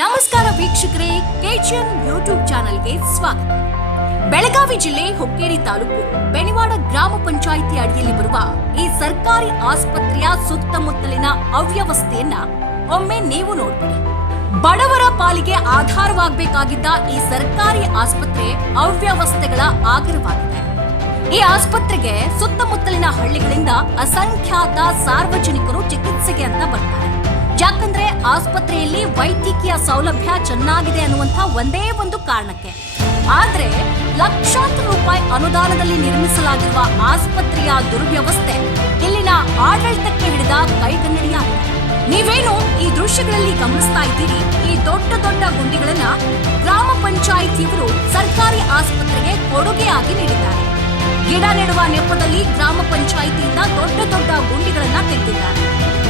ನಮಸ್ಕಾರ ವೀಕ್ಷಕರೇ, KGN YouTube ಚಾನೆಲ್ಗೆ ಸ್ವಾಗತ. ಬೆಳಗಾವಿ ಜಿಲ್ಲೆ ಹುಕ್ಕೇರಿ ತಾಲೂಕು ಬೆನಿವಾಡ ಗ್ರಾಮ ಪಂಚಾಯಿತಿ ಅಡಿಯಲ್ಲಿ ಬರುವ ಈ ಸರ್ಕಾರಿ ಆಸ್ಪತ್ರೆಯ ಸುತ್ತಮುತ್ತಲಿನ ಅವ್ಯವಸ್ಥೆಯನ್ನ ಒಮ್ಮೆ ನೀವು ನೋಡ್ಬಿಡಿ. ಬಡವರ ಪಾಲಿಗೆ ಆಧಾರವಾಗಬೇಕಾಗಿದ್ದ ಈ ಸರ್ಕಾರಿ ಆಸ್ಪತ್ರೆ ಅವ್ಯವಸ್ಥೆಗಳ ಆಗರವಾಗಿದೆ. ಈ ಆಸ್ಪತ್ರೆಗೆ ಸುತ್ತಮುತ್ತಲಿನ ಹಳ್ಳಿಗಳಿಂದ ಅಸಂಖ್ಯಾತ ಸಾರ್ವಜನಿಕರು ಚಿಕಿತ್ಸೆಗೆ ಅಂತ ಬರ್ತಾರೆ. ಯಾಕಂದ್ರೆ ಆಸ್ಪತ್ರೆಯಲ್ಲಿ ವೈದ್ಯಕೀಯ ಸೌಲಭ್ಯ ಚೆನ್ನಾಗಿದೆ ಅನ್ನುವಂಥ ಒಂದೇ ಒಂದು ಕಾರಣಕ್ಕೆ. ಆದ್ರೆ ಲಕ್ಷಾಂತರ ರೂಪಾಯಿ ಅನುದಾನದಲ್ಲಿ ನಿರ್ಮಿಸಲಾಗಿರುವ ಆಸ್ಪತ್ರೆಯ ದುರ್ವ್ಯವಸ್ಥೆ ಇಲ್ಲಿನ ಆಡಳಿತಕ್ಕೆ ಹಿಡಿದ ಕೈಗನ್ನಡಿಯಾಗಿದೆ. ನೀವೇನು ಈ ದೃಶ್ಯಗಳಲ್ಲಿ ಗಮನಿಸ್ತಾ ಇದ್ದೀರಿ, ಈ ದೊಡ್ಡ ದೊಡ್ಡ ಗುಂಡಿಗಳನ್ನ ಗ್ರಾಮ ಪಂಚಾಯಿತಿಯವರು ಸರ್ಕಾರಿ ಆಸ್ಪತ್ರೆಗೆ ಕೊಡುಗೆಯಾಗಿ ನೀಡಿದ್ದಾರೆ. ಗಿಡ ನೆಡುವ ನೆಪದಲ್ಲಿ ಗ್ರಾಮ ಪಂಚಾಯಿತಿಯಿಂದ ದೊಡ್ಡ ದೊಡ್ಡ ಗುಂಡಿಗಳನ್ನ ತೆಗೆದಿದ್ದಾರೆ.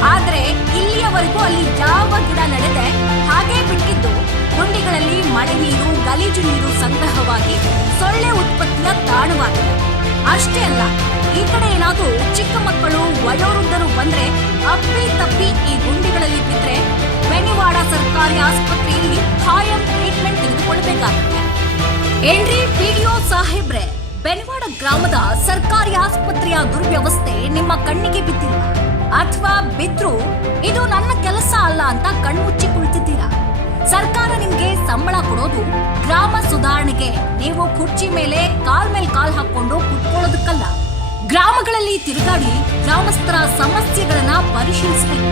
ಆದ್ರೆ ಇಲ್ಲಿಯವರೆಗೂ ಅಲ್ಲಿ ಯಾವ ಗಿಡ ನಡೆದೆ ಹಾಗೆ ಬಿಟ್ಟಿದ್ದು ಗುಂಡಿಗಳಲ್ಲಿ ಮಳೆ ನೀರು, ಗಲೀಜು ನೀರು ಸಂಗ್ರಹವಾಗಿ ಸೊಳ್ಳೆ ಉತ್ಪತ್ತಿಯ ತಾಣವಾಗಿದೆ. ಅಷ್ಟೇ ಅಲ್ಲ, ಈ ಕಡೆ ಏನಾದ್ರೂ ಚಿಕ್ಕ ಮಕ್ಕಳು, ವಯೋವೃದ್ಧರು ಬಂದ್ರೆ ಅಪ್ಪಿ ತಪ್ಪಿ ಈ ಗುಂಡಿಗಳಲ್ಲಿ ಬಿದ್ರೆ ಬೆನಿವಾಡ ಸರ್ಕಾರಿ ಆಸ್ಪತ್ರೆಯಲ್ಲಿ ಖಾಯಂ ಟ್ರೀಟ್ಮೆಂಟ್ ತೆಗೆದುಕೊಳ್ಳಬೇಕಾಗುತ್ತೆ. ಏನ್ರಿ ಪಿಡಿಒ ಸಾಹೇಬ್ರೆ, ಬೆನಿವಾಡ ಗ್ರಾಮದ ಸರ್ಕಾರಿ ಆಸ್ಪತ್ರೆಯ ದುರ್ವ್ಯವಸ್ಥೆ ನಿಮ್ಮ ಕಣ್ಣಿಗೆ ಬಿದ್ದಿಲ್ಲ, ಅಥವಾ ಬಿದ್ರು ಇದು ನನ್ನ ಕೆಲಸ ಅಲ್ಲ ಅಂತ ಕಣ್ಮುಚ್ಚಿ ಕುಳಿತಿದ್ದೀರಾ? ಸರ್ಕಾರ ನಿಮ್ಗೆ ಸಂಬಳ ಕೊಡೋದು ಗ್ರಾಮ ಸುಧಾರಣೆಗೆ, ನೀವು ಕುರ್ಚಿ ಮೇಲೆ ಕಾಲ್ ಹಾಕೊಂಡು ಕುತ್ಕೊಳ್ಳೋದಕ್ಕಲ್ಲ. ಗ್ರಾಮಗಳಲ್ಲಿ ತಿರುಗಾಡಿ ಗ್ರಾಮಸ್ಥರ ಸಮಸ್ಯೆಗಳನ್ನ ಪರಿಶೀಲಿಸಬೇಕು.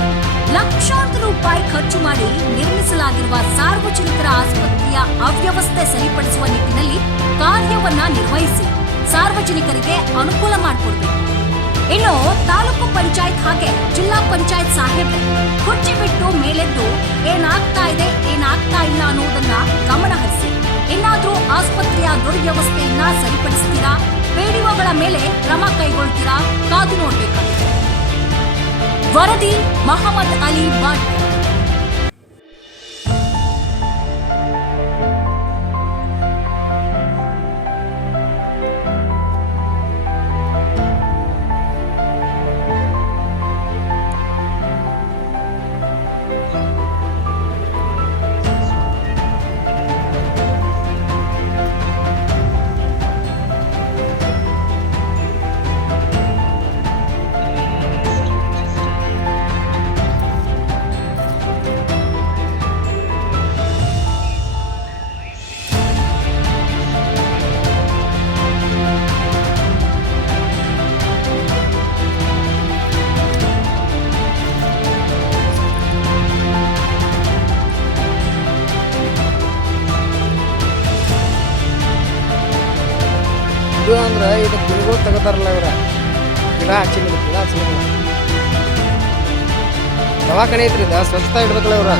ಲಕ್ಷಾಂತರ ರೂಪಾಯಿ ಖರ್ಚು ಮಾಡಿ ನಿರ್ಮಿಸಲಾಗಿರುವ ಸಾರ್ವಜನಿಕರ ಆಸ್ಪತ್ರೆಯ ಅವ್ಯವಸ್ಥೆ ಸರಿಪಡಿಸುವ ನಿಟ್ಟಿನಲ್ಲಿ ಕಾರ್ಯವನ್ನ ನಿರ್ವಹಿಸಿ ಸಾರ್ವಜನಿಕರಿಗೆ ಅನುಕೂಲ ಮಾಡಿಕೊಡ್ಬೇಕು. ಇನ್ನು ತಾಲೂಕು ಪಂಚಾಯತ್ ಹಾಗೆ ಜಿಲ್ಲಾ ಪಂಚಾಯತ್ ಸಾಹೇಬ್ರೆ ಕುರ್ಚಿ ಬಿಟ್ಟು ಮೇಲೆದ್ದು ಏನಾಗ್ತಾ ಇದೆ, ಏನಾಗ್ತಾ ಇಲ್ಲ ಅನ್ನೋದನ್ನ ಗಮನ ಹರಿಸಿ. ಇನ್ನಾದ್ರೂ ಆಸ್ಪತ್ರೆಯ ದುರ್ವ್ಯವಸ್ಥೆಯನ್ನ ಸರಿಪಡಿಸ್ತೀರಾ, ಪಿಡಿಒಗಳ ಮೇಲೆ ಕ್ರಮ ಕೈಗೊಳ್ತೀರಾ, ಕಾದು ನೋಡ್ಬೇಕಾಗಿದೆ. ವರದಿ ಮಹಮ್ಮದ್ ಅಲಿ ಬಾಟ್. ಇದು ಅಂದ್ರೆ ಇದು ಗಿಡಗಳು ತೆಗೋತಾರಲ್ಲ ಇವ್ರ, ಗಿಡ ಹಚ್ಚಿಲ್ಲ ದವಾಖಾನೆ ಐತ್ರಿ, ಸ್ವಚ್ಛತಾ ಇಡ್ಬೇಕಲ್ಲ ಇವ್ರ.